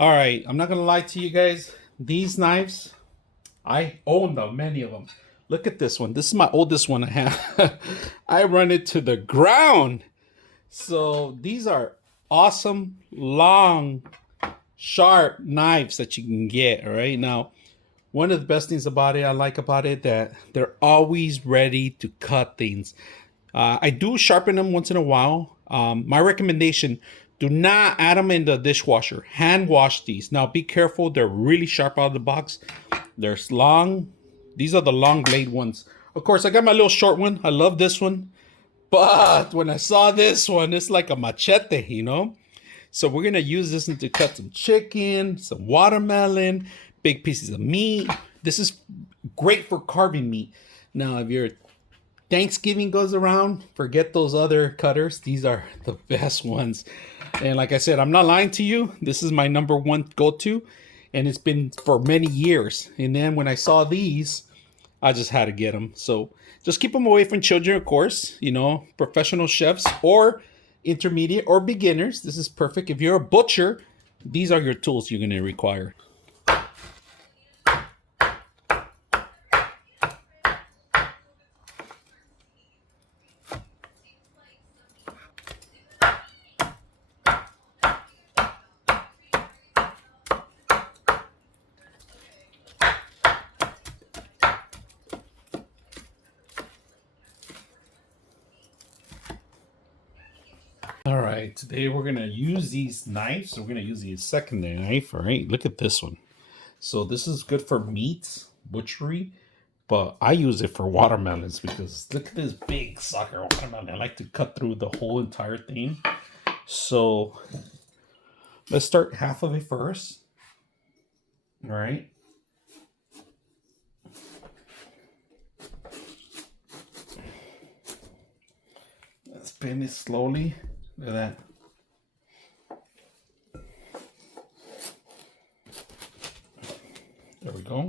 All right, I'm not gonna lie to you guys. These knives, I own them, many of them. Look at this one. This is my oldest one I have. I run it to the ground. So these are awesome, long, sharp knives that you can get. All right, now one of the best things about it, I like about it, that they're always ready to cut things. I do sharpen them once in a while. My recommendation: do not add them in the dishwasher. Hand wash these. Now be careful; they're really sharp out of the box. There's long. These are the long blade ones. Of course, I got my little short one. I love this one, but when I saw this one, it's like a machete, you know. So we're gonna use this one to cut some chicken, some watermelon, big pieces of meat. This is great for carving meat. Now, if your Thanksgiving goes around, forget those other cutters. These are the best ones. And like I said, I'm not lying to you. This is my number one go-to, and it's been for many years. And then when I saw these, I just had to get them. So just keep them away from children, of course. You know, professional chefs or intermediate or beginners. This is perfect. If you're a butcher, these are your tools you're going to require. All right, today we're gonna use these knives. We're gonna use the secondary knife. All right, look at this one. So this is good for meats, butchery, but I use it for watermelons because look at this big sucker watermelon. I like to cut through the whole entire thing. So let's start half of it first. All right. Let's bend it slowly. Look at that. There we go.